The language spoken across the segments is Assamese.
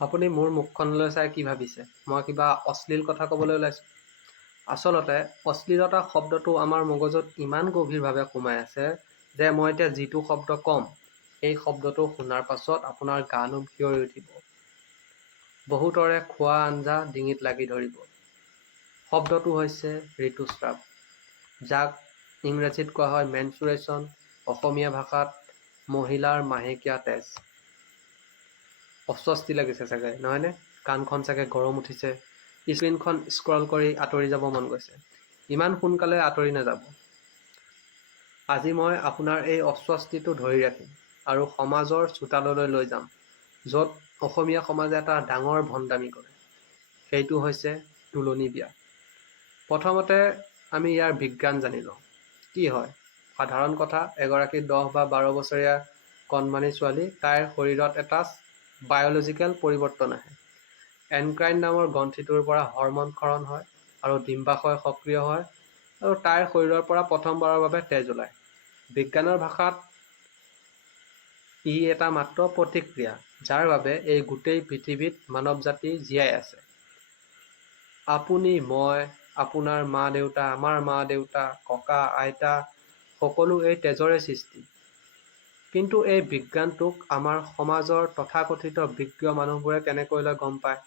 আপুনি মোৰ মুখখনলৈ চাই কি ভাবিছে? মই কিবা অশ্লীল কথা ক'বলৈ ওলাইছোঁ? আচলতে অশ্লীলতা শব্দটো আমাৰ মগজুত ইমান গভীৰভাৱে সোমাই আছে যে মই এতিয়া যিটো শব্দ ক'ম, সেই শব্দটো শুনাৰ পাছত আপোনাৰ গা নোম শিয়ৰি উঠিব। বহুতৰে খোৱা আঞ্জা ডিঙিত লাগি ধৰিব। শব্দটো হৈছে ঋতুস্ৰাৱ, যাক ইংৰাজীত কোৱা হয় মেনচুৰেশ্যন, অসমীয়া ভাষাত মহিলাৰ মাহেকীয়া তেজ। অস্বস্তি লাগিছে চাগে, নহয়নে? কাণখন চাগে গৰম উঠিছে। স্ক্ৰীণখন স্ক্ৰল কৰি আঁতৰি যাব মন গৈছে। ইমান সোনকালে আঁতৰি নাযাব। আজি মই আপোনাৰ এই অস্বস্তিটো ধৰি ৰাখিম আৰু সমাজৰ চোতাললৈ লৈ যাম, য'ত অসমীয়া সমাজে এটা ডাঙৰ ভণ্ডামি কৰে। সেইটো হৈছে তোলনি বিয়া। প্ৰথমতে আমি ইয়াৰ বিজ্ঞান জানি লওঁ। কি হয়? সাধাৰণ কথা, এগৰাকী 10 বা 12 বছৰীয়া কণমানি ছোৱালী, তাইৰ শৰীৰত এটা বায়'লজিকেল পৰিৱৰ্তন আহে। এনক্ৰাইন নামৰ গ্ৰন্থিটোৰ পৰা হৰম'ন ক্ষৰণ হয় আৰু ডিম্বাশয় সক্ৰিয় হয় আৰু তাইৰ শৰীৰৰ পৰা প্ৰথমবাৰৰ বাবে তেজ ওলায়। বিজ্ঞানৰ ভাষাত ই এটা মাত্ৰ প্ৰতিক্ৰিয়া, যাৰ বাবে এই গোটেই পৃথিৱীত মানৱ জাতি জীয়াই আছে। আপুনি, মই, আপোনাৰ মা-দেউতা, আমাৰ মা-দেউতা, ককা, আইতা সকলো এই তেজৰে সৃষ্টি। কিন্তু এই বিজ্ঞানটোক আমাৰ সমাজৰ তথাকথিত বিজ্ঞ মানুহবোৰে কেনেকৈ লয় গম পায়?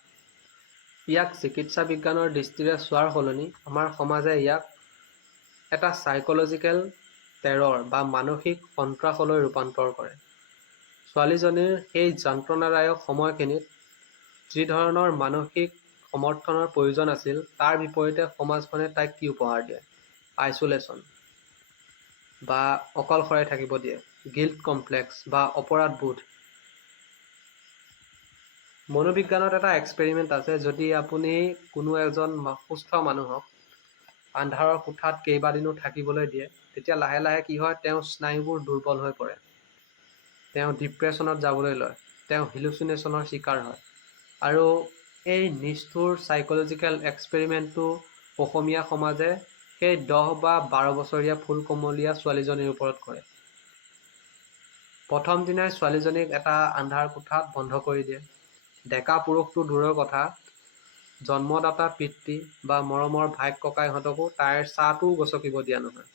ইয়াক চিকিৎসা বিজ্ঞানৰ দৃষ্টিৰে চোৱাৰ সলনি আমাৰ সমাজে ইয়াক এটা চাইক'লজিকেল টেৰৰ বা মানসিক সন্ত্ৰাসলৈ ৰূপান্তৰ কৰে। ছোৱালীজনীৰ সেই যন্ত্ৰণাদায়ক সময়খিনিত যি ধৰণৰ মানসিক সমৰ্থনৰ প্ৰয়োজন আছিল, তাৰ বিপৰীতে সমাজখনে তাইক কি উপহাৰ দিয়ে? আইচোলেশ্যন বা অকলশৰে থাকিব দিয়ে, গিল্ট কমপ্লেক্স বা অপৰাধবোধ। মনোবিজ্ঞানত এটা এক্সপেৰিমেণ্ট আছে। যদি আপুনি কোনো এজন সুস্থ মানুহক আন্ধাৰৰ কোঠাত কেইবাদিনো থাকিবলৈ দিয়ে, তেতিয়া লাহে লাহে কি হয়, তেওঁৰ স্নায়ুবোৰ দুৰ্বল হৈ পৰে। তেওঁ ডিপ্ৰেশ্যনত যাবলৈ লয়, তেওঁ হেলুচিনেশ্যনৰ চিকাৰ হয়। আৰু এই নিষ্ঠুৰ চাইক'লজিকেল এক্সপেৰিমেণ্টটো অসমীয়া সমাজে সেই 10 বা 12 বছৰীয়া ফুলকমলীয়া ছোৱালীজনীৰ ওপৰত কৰে। প্ৰথম দিনাই ছোৱালীজনীক এটা আন্ধাৰ কোঠাত বন্ধ কৰি দিয়ে। ডেকা পুৰুষটো দূৰৰ কথা, জন্মদাতা পিতৃ বা মৰমৰ ভাইক ককাইহঁতকো তাইৰ ছাঁটোও গছকিব দিয়া নহয়।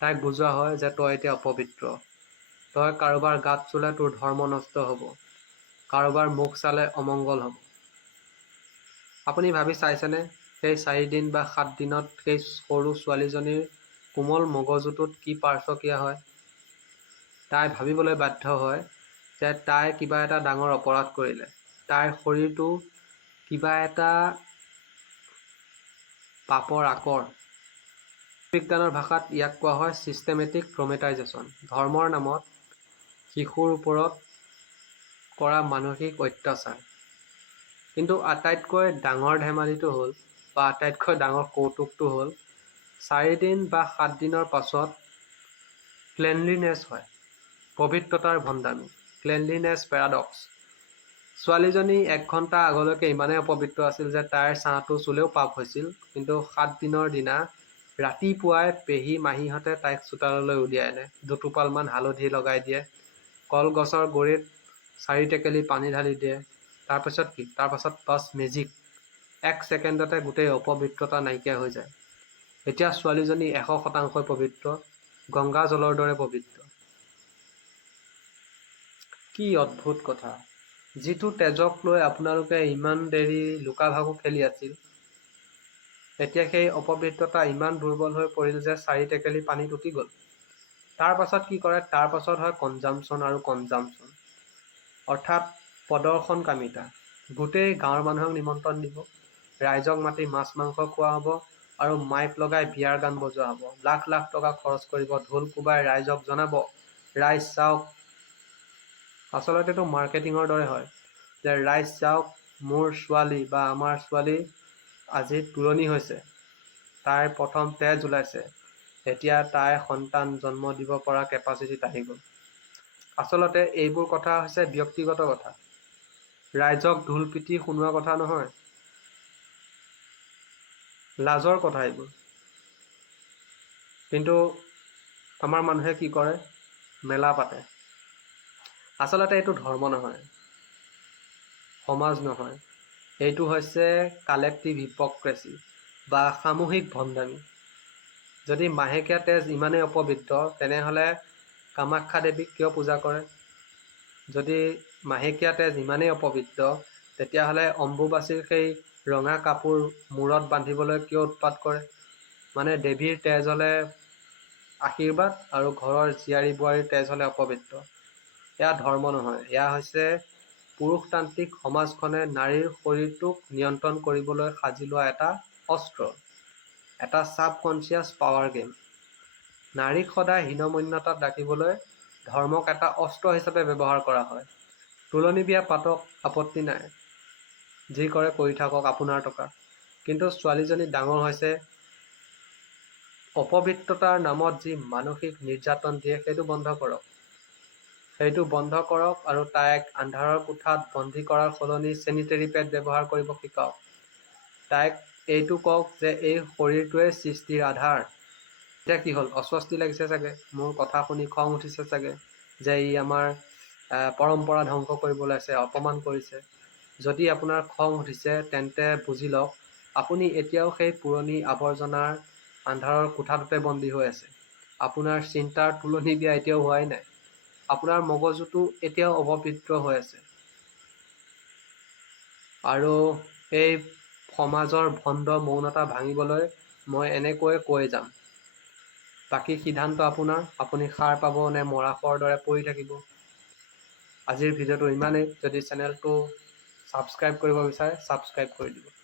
তাইক বুজোৱা হয় যে তই এতিয়া অপবিত্ৰ, তই কাৰোবাৰ গাত চুলে তোৰ ধৰ্ম নষ্ট হ'ব, কাৰোবাৰ মুখ চালে অমংগল হ'ব। আপুনি ভাবি চাইছেনে, সেই 4 দিন বা 7 দিনত সেই সৰু ছোৱালীজনীৰ কোমল মগজুটোত কি পাৰ্শ্বক্ৰিয়া হয়? তাই ভাবিবলৈ বাধ্য হয় যে তাই কিবা এটা ডাঙৰ অপৰাধ কৰিলে। তাইৰ শৰীৰটো কিবা এটা পাপৰ আকৰ। বিজ্ঞানৰ ভাষাত ইয়াক কোৱা হয় ছিষ্টেমেটিক ট্ৰমেটাইজেশ্যন। ধৰ্মৰ নামত শিশুৰ ওপৰত কৰা মানসিক অত্যাচাৰ। কিন্তু আটাইতকৈ ডাঙৰ ধেমালিটো হ'ল, বা আটাইতকৈ ডাঙৰ কৌতুকটো হ'ল, 4 দিন বা 7 দিনৰ পাছত ক্লেনলিনেছ হয়। পবিত্ৰতাৰ ভণ্ডামি, ক্লেনলিনেছ পেৰাডক্স। ছোৱালীজনী 1 ঘণ্টা আগলৈকে ইমানেই অপবিত্ৰ আছিল যে তাইৰ ছাঁটো চুলেও পাপ হৈছিল। কিন্তু 7 দিনৰ দিনা ৰাতিপুৱাই পেহী মাহীহঁতে তাইক চোতাললৈ উলিয়াই আনে, দুটোপালমান হালধি লগাই দিয়ে, কলগছৰ গুৰিত 4 টেকেলি পানী ঢালি দিয়ে। তাৰপাছত কি? তাৰপাছত বাছ মেজিক। 1 ছেকেণ্ডতে গোটেই অপবিত্ৰতা নাইকিয়া হৈ যায়। এতিয়া ছোৱালীজনী 100% পবিত্ৰ, গংগা জলৰ দৰে পবিত্ৰ। কি অদ্ভুত কথা! যিটো তেজক লৈ আপোনালোকে ইমান দেৰি লুকা-ভাকু খেলি আছিল, এতিয়া সেই অপবিত্ৰতা ইমান দুৰ্বল হৈ পৰিল যে 4 টেকেলি পানীত উটি গ'ল। তাৰ পাছত কি কৰে? তাৰ পাছত হয় কনজাম্পশ্যন আৰু কনজাম্পশ্যন, অৰ্থাৎ প্ৰদৰ্শনকামিতা। গোটেই গাঁৱৰ মানুহক নিমন্ত্ৰণ দিব, ৰাইজক মাতি মাছ-মাংস খোৱা হ'ব আৰু মাইক লগাই বিয়াৰ গান বজোৱা হ'ব। লাখ লাখ টকা খৰচ কৰিব, ঢোল কোবাই ৰাইজক জনাব, ৰাইজ চাওক। আচলতে এইটো মাৰ্কেটিঙৰ দৰে হয় যে ৰাইজ চাওক, মোৰ ছোৱালী বা আমাৰ ছোৱালী আজি তুলনি হৈছে, তাইৰ প্ৰথম তেজ ওলাইছে, এতিয়া তাইৰ সন্তান জন্ম দিব পৰা কেপাচিটিত আহি গ'ল। আচলতে এইবোৰ কথা হৈছে ব্যক্তিগত কথা, ৰাইজক ঢোল পিটি শুনোৱা কথা নহয়। লাজৰ কথা এইবোৰ। কিন্তু আমাৰ মানুহে কি কৰে? মেলা পাতে। আচলতে এইটো ধৰ্ম নহয়, সমাজ নহয়, এইটো হৈছে কালেক্টিভ হিপক্ৰেচি বা সামূহিক ভণ্ডামি। যদি মাহেকীয়া তেজ ইমানেই অপবিত্ৰ, তেনেহ'লে কামাখ্যা দেৱীক কিয় পূজা কৰে? যদি মাহেকীয়া তেজ ইমানেই অপবিত্ৰ, তেতিয়াহ'লে অম্বুবাচীৰ সেই ৰঙা কাপোৰ মূৰত বান্ধিবলৈ কিয় উৎপাত কৰে? মানে দেৱীৰ তেজ হ'লে আশীৰ্বাদ আৰু ঘৰৰ জীয়াৰী বোৱাৰীৰ তেজ হ'লে অপবিত্ৰ। এয়া ধৰ্ম নহয়, এয়া হৈছে পুৰুষতান্ত্ৰিক সমাজখনে নাৰীৰ শৰীৰটোক নিয়ন্ত্ৰণ কৰিবলৈ সাজি লোৱা এটা অস্ত্ৰ, এটা ছাবকনচিয়াছ পাৱাৰ গেম। নাৰীক সদায় হীনমন্যতাত ৰাখিবলৈ ধৰ্মক এটা অস্ত্ৰ হিচাপে ব্যৱহাৰ কৰা হয়। তুলনি বিয়া পাতক, আপত্তি নাই, যি কৰে কৰি থাকক, আপোনাৰ টকা। কিন্তু ছোৱালীজনী ডাঙৰ হৈছে, অপবিত্ৰতাৰ নামত যি মানসিক নিৰ্যাতন দিয়ে সেইটো বন্ধ কৰক। সেইটো বন্ধ কৰক আৰু তাইক আন্ধাৰৰ কোঠাত বন্দী কৰাৰ সলনি চেনিটেৰী পেড ব্যৱহাৰ কৰিব শিকাওক। তাইক এইটো কওক যে এই শৰীৰটোৱে সৃষ্টিৰ আধাৰ। এতিয়া কি হ'ল? অস্বস্তি লাগিছে চাগে, মোৰ কথা শুনি খং উঠিছে চাগে যে ই আমাৰ পৰম্পৰা ধ্বংস কৰিবলৈ আছে, অপমান কৰিছে। যদি আপোনাৰ খং উঠিছে তেন্তে বুজি লওক, আপুনি এতিয়াও সেই পুৰণি আৱৰ্জনাৰ আন্ধাৰৰ কোঠাটোতে বন্দী হৈ আছে। আপোনাৰ চিন্তাৰ তুলনি বিয়া এতিয়াও হোৱাই নাই। আপোনাৰ মগজুটো এতিয়াও অপবিত্ৰ হৈ আছে। আৰু এই সমাজৰ ভণ্ড মৌনতা ভাঙিবলৈ মই এনেকৈয়ে কৈ যাম। বাকী সিদ্ধান্ত আপোনাৰ, আপুনি সাৰ পাব নে মৰাশৰ দৰে পৰি থাকিব। আজিৰ ভিডিঅ'টো ইমানেই। যদি চেনেলটো ছাবস্ক্ৰাইব কৰিব বিচাৰে, ছাবস্ক্ৰাইব কৰি দিব।